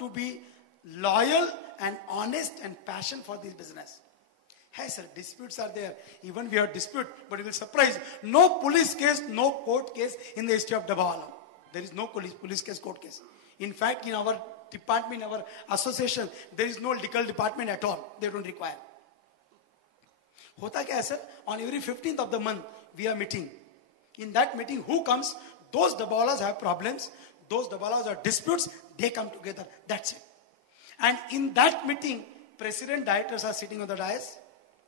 to be loyal and honest and passion for this business. Hey sir, disputes are there. Even we have dispute, but you will surprise. No police case, no court case in the history of Dabbawala. There is no police case, court case. In fact, in our department, our association, there is no legal department at all. They don't require. Hota kya hai sir? On every 15th of the month, we are meeting. In that meeting, who comes? Those Dabbawalas have problems. Those Dabbawalas have disputes. They come together. That's it. And in that meeting, president, directors are sitting on the dais.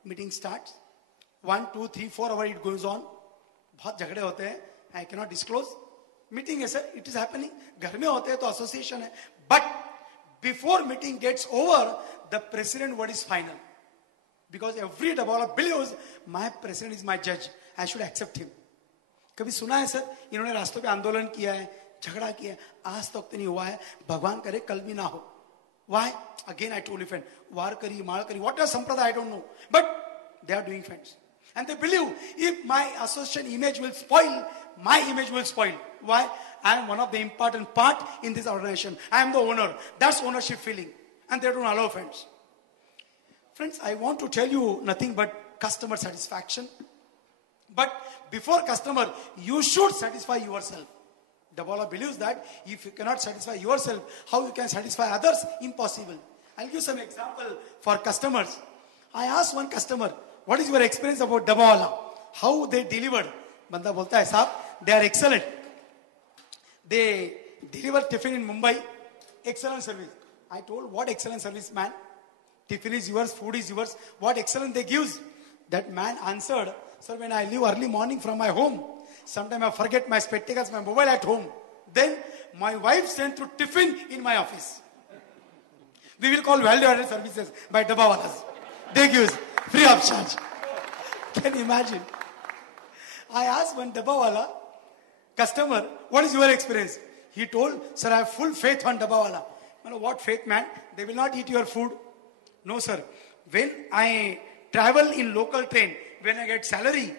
Meeting starts. 1, 2, 3, 4 hours it goes on. बहुत झगड़े होते हैं. I cannot disclose. Meeting है sir. It is happening. घर में होते हैं तो association है. But before meeting gets over, the president word is final. Because every Dabbawala believes my president is my judge. I should accept him. कभी सुना है सर इन्होंने रास्तों पे आंदोलन किया है, झगड़ा किया है, आज तक तो नहीं हुआ है. भगवान करे कल भी ना हो. Why? Again I told you friend, war kari, mal kari, what are sampradaya I don't know. But they are doing friends. And they believe if my association image will spoil, my image will spoil. Why? I am one of the important part in this organization. I am the owner. That's ownership feeling. And they don't allow friends. Friends, I want to tell you nothing but customer satisfaction. But before customer, you should satisfy yourself. Dabbawala believes that if you cannot satisfy yourself, how you can satisfy others? Impossible. I'll give some example for customers. I asked one customer, what is your experience about Dabbawala? How they delivered? Banda bolta hai, sahab, they are excellent. They deliver tiffin in Mumbai. Excellent service. I told, what excellent service, man? Tiffin is yours, food is yours. What excellent they give? That man answered, sir, when I leave early morning from my home, sometimes I forget my spectacles, my mobile at home. Then my wife sent through tiffin in my office. We will call value-added services by Dabbawalas. They give free of charge. Can you imagine? I asked one Dabbawala customer, what is your experience? He told, sir, I have full faith on Dabbawala. What faith, man? They will not eat your food. No, sir. When I travel in local train, when I get salary,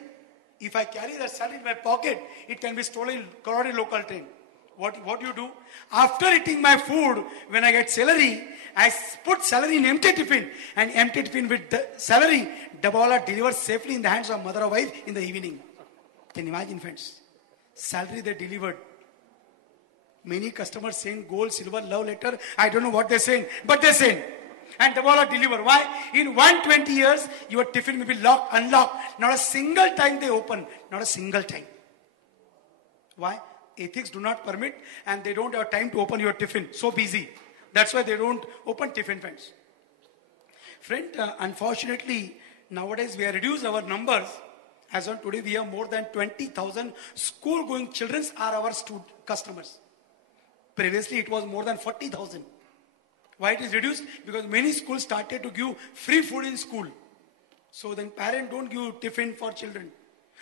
if I carry that salary in my pocket, it can be stolen in local train. What do you do? After eating my food, when I get salary, I put salary in empty tiffin. And empty tiffin with the salary, Dabbawala delivers safely in the hands of mother or wife in the evening. Can you imagine, friends? Salary they delivered. Many customers send gold, silver, love letter. I don't know what they send, but they send. And Dabbawala deliver. Why? In 120 years, your tiffin may be locked, unlocked. Not a single time they open. Not a single time. Why? Ethics do not permit and they don't have time to open your tiffin. So busy. That's why they don't open tiffin, friends. Friend, unfortunately, nowadays we have reduced our numbers. As on today, we have more than 20,000 school-going children are our customers. Previously, it was more than 40,000. Why it is reduced? Because many schools started to give free food in school. So then parents don't give tiffin for children.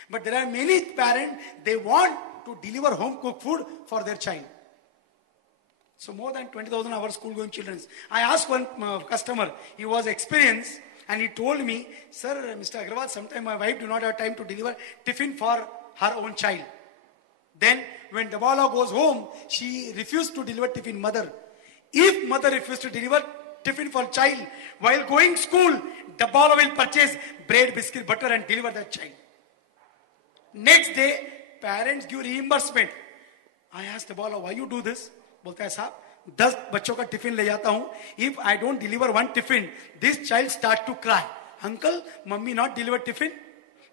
But there are many parents, they want to deliver home cooked food for their child. So more than 20,000 our school going children. I asked one customer, he was experienced and he told me, sir, Mr. Agrawal, sometimes my wife do not have time to deliver tiffin for her own child. Then when Dabbawala goes home, she refused to deliver tiffin mother. If mother refused to deliver tiffin for child, while going school, Dabbawala will purchase bread, biscuit, butter and deliver that child. Next day, parents give reimbursement. I asked Dabbawala, why you do this? बोलता है साहब 10 बच्चों का tiffin ले जाता हूं. If I don't deliver one tiffin, this child start to cry. Uncle, mummy not deliver tiffin?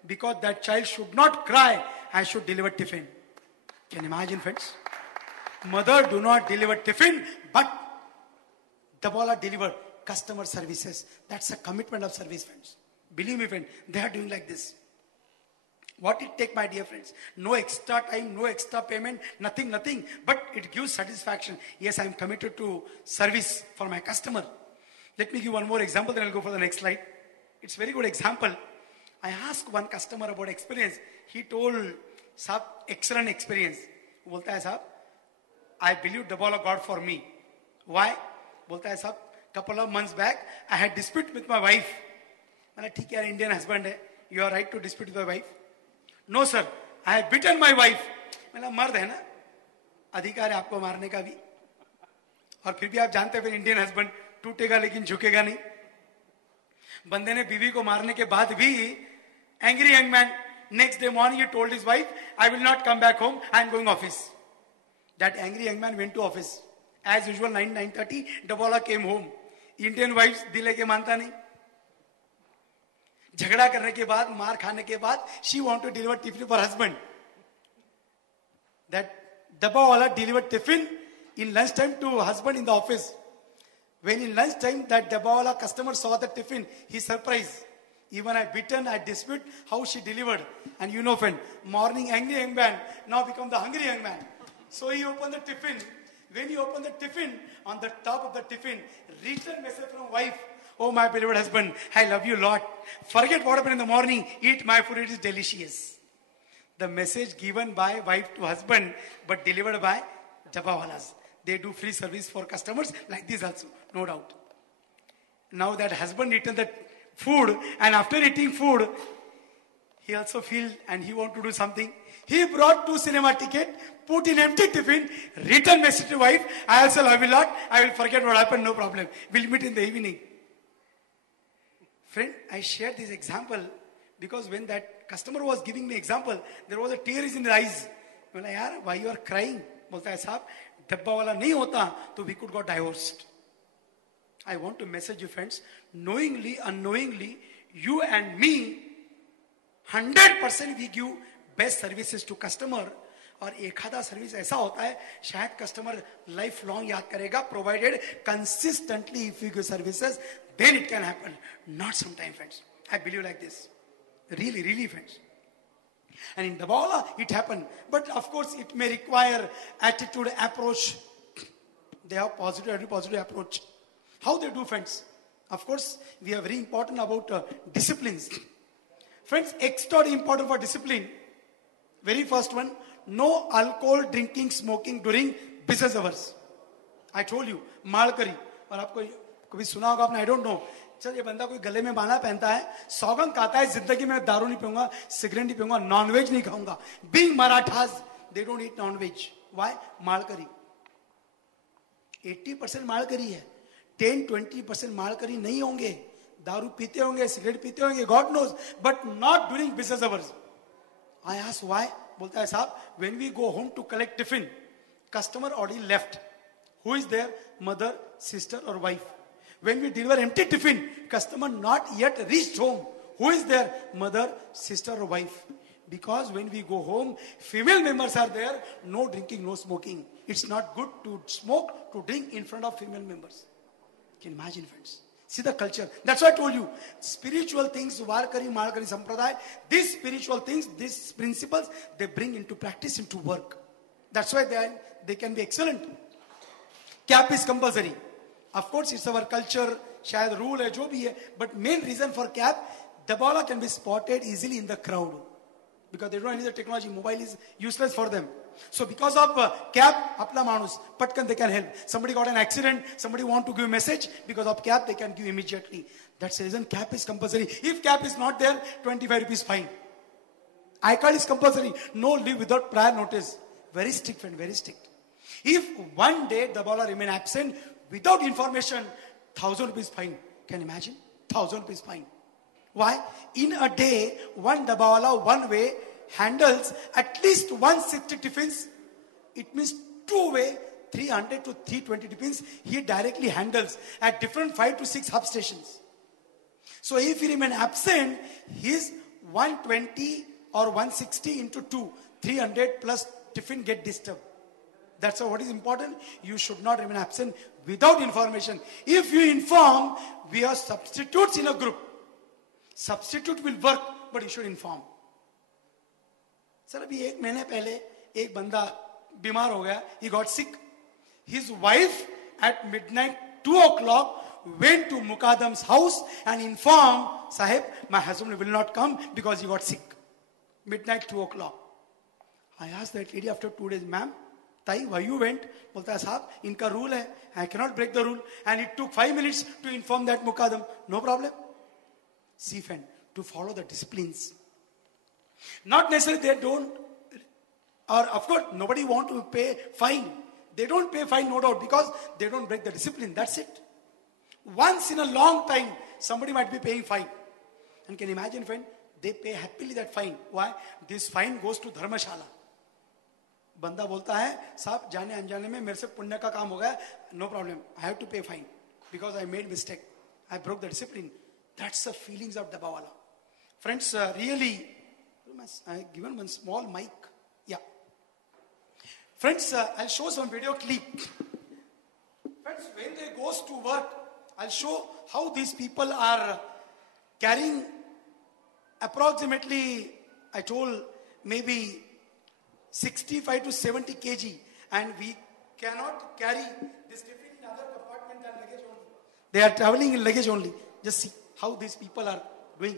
Because that child should not cry, I should deliver tiffin. Can you imagine, friends? Mother do not deliver tiffin, but Dabbawala deliver customer services. That's a commitment of service, friends. Believe me, friend, they are doing like this. What it take, my dear friends? No extra time, no extra payment, nothing. But it gives satisfaction. Yes, I am committed to service for my customer. Let me give one more example, then I'll go for the next slide. It's a very good example. I asked one customer about experience. He told, Saab, excellent experience. बोलता है साहब, I believe Dabbawala got for me. Why? बोलता है साहब, couple of months back, I had dispute with my wife. मैंने ठीक है, Indian husband है. You are right to dispute with your wife. No sir, I have beaten my wife. मैंने मर्द है ना, अधिकार है आपको मारने का भी. और फिर भी आप जानते हैं फिर इंडियन हस्बैंड टूटेगा लेकिन झुकेगा नहीं. बंदे ने बीवी को मारने के बाद भी angry young man next day morning he told his wife, I will not come back home, I am going office. That angry young man went to office. As usual 9:30 Dabbawala came home. Indian wives दिले के मानता नहीं. झगड़ा करने के बाद, मार खाने के बाद, she want to deliver tiffin for husband. That Dabbawala delivered tiffin in lunch time to husband in the office. When in lunch time that Dabbawala customer saw the tiffin, he surprised. Even I bitten, I dispute how she delivered. And you know, friend, morning angry young man now become the hungry young man. So he opened the tiffin. When he opened the tiffin, on the top of the tiffin, written message from wife. Oh, my beloved husband, I love you a lot. Forget what happened in the morning. Eat my food, it is delicious. The message given by wife to husband, but delivered by Dabbawalas. They do free service for customers like this also, no doubt. Now that husband eaten the food, and after eating food, he also feel and he want to do something. He brought 2 cinema ticket, put in empty tiffin, written message to wife, I also love you a lot, I will forget what happened, no problem. We'll meet in the evening. Friend, I shared this example because when that customer was giving me example, there was a tears in his eyes. I'm like, yaar, why you are crying? Bolta hai, sahab, Dabbawala nahi hota, so we could got divorced. I want to message you friends, knowingly, unknowingly, you and me, 100% we give best services to customer. और एक आधा service ऐसा होता है शायद customer life long याद करेगा provided consistently if you give services then it can happen. Not sometime, friends. I believe like this. Really, really, friends. And in Dabbawala, it happened. But of course, it may require attitude, approach. They have positive approach. How they do, friends? Of course, we are very important about disciplines. Friends, extra important for discipline. Very first one, no alcohol, drinking, smoking during business hours. I told you, मालकरी. और आपको कभी सुना होगा आपने, I don't know. चल ये बंदा कोई गले में माला पहनता है, सौगंध खाता है जिंदगी में दारू नहीं पीऊंगा, सिगरेट नहीं पीऊंगा, नॉनवेज नहीं खाऊंगा. Being Marathas, they don't eat non-veg. Why? मालकरी. 80% मालकरी है. 10-20% मालकरी नहीं होंगे. दारू पीते होंगे, सिगरेट पीते होंगे, God knows, but not during business hours. I asked why? बोलता है साहब, when we go home to collect tiffin, customer already left. Who is there? Mother, sister or wife. When we deliver empty tiffin, customer not yet reached home. Who is there? Mother, sister or wife. Because when we go home, female members are there, no drinking, no smoking. It's not good to smoke, to drink in front of female members. Can you imagine, friends? See the culture. That's why I told you, spiritual things, Varkari, Malkari, Sampradaya, these spiritual things, these principles, they bring into practice, into work. That's why they can be excellent. Cap is compulsory. Of course, it's our culture, shayad rule hai, jo bhi hai, but main reason for cap, Dabbawala can be spotted easily in the crowd. Because they don't have any technology, mobile is useless for them. So because of cap, apna manus, patkan they can help. Somebody got an accident, somebody want to give a message, because of cap they can give immediately. That's the reason cap is compulsory. If cap is not there, 25 rupees fine. iCard is compulsory. No leave without prior notice. Very strict, friend, very strict. If one day Dabbawala remain absent without information, 1,000 rupees fine. Can you imagine? 1,000 rupees fine. Why? In a day, one Dabbawala, one way, handles at least 160 tiffins. It means two-way, 300 to 320 tiffins. He directly handles at different 5 to 6 hub stations. So if he remain absent, his 120 or 160 into 2, 300 plus tiffin get disturbed. That's what is important. You should not remain absent without information. If you inform, we are substitutes in a group. Substitute will work, but you should inform. Sir, abhi ek mahine pehle ek banda bimar ho gaya. He got sick. His wife at midnight, 2 o'clock, went to Mukadam's house and informed, Sahib, my husband will not come because he got sick. Midnight, 2 o'clock. I asked that lady after 2 days, ma'am, Tai, why you went? Bolta hai, sahab, inka rule hai. I cannot break the rule. And it took 5 minutes to inform that Mukadam. No problem. See, friend, to follow the disciplines. Not necessarily they don't, or of course, nobody want to pay fine. They don't pay fine, no doubt, because they don't break the discipline. That's it. Once in a long time, somebody might be paying fine. And can you imagine, friend? They pay happily that fine. Why? This fine goes to Dharmashala. बंदा बोलता है साहब जाने अनजाने में मेरे से पुण्य का काम हो गया, no problem, I have to pay fine because I made mistake, I broke the discipline. That's the feelings of Dabbawala. Friends, really, I given one small mic. Yeah. Friends, I'll show some video clip. Friends, when they goes to work, I'll show how these people are carrying approximately, I told, maybe 65 to 70 kg, and we cannot carry this tiffin in other compartment than luggage only. They are traveling in luggage only. Just see how these people are doing.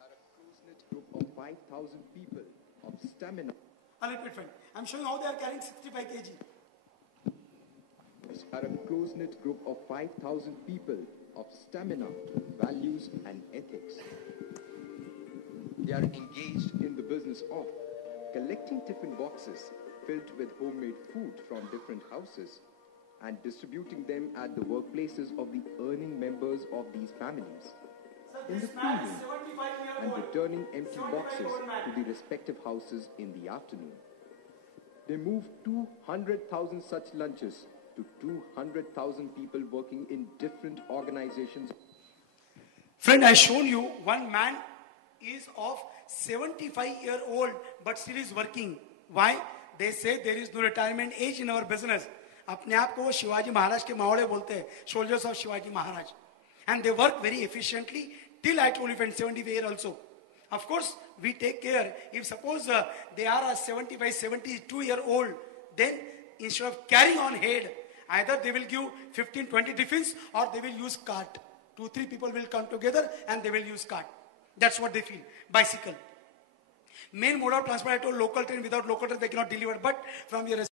Are a close-knit group of 5,000 people of stamina. I'm showing how they are carrying 65 kg. Are a close-knit group of 5,000 people of stamina, values, and ethics. They are engaged in the business of collecting tiffin boxes filled with homemade food from different houses and distributing them at the workplaces of the earning members of these families in the evening, and returning empty boxes to the respective houses in the afternoon. They move 200,000 such lunches to 200,000 people working in different organizations. Friend, I shown you one man is of 75-year-old but still is working. Why? They say there is no retirement age in our business. अपने आप को वो शिवाजी महाराज के मावड़े बोलते हैं, soldiers of Shivaji Maharaj. And they work very efficiently till I told you, friend, 75 year also. Of course, we take care. If suppose they are a 75, 72-year-old, then instead of carrying on head, either they will give 15, 20 tiffins or they will use cart. 2, 3 people will come together and they will use cart. That's what they feel. Bicycle. Main mode of transport, I told local train. Without local train, they cannot deliver. But from your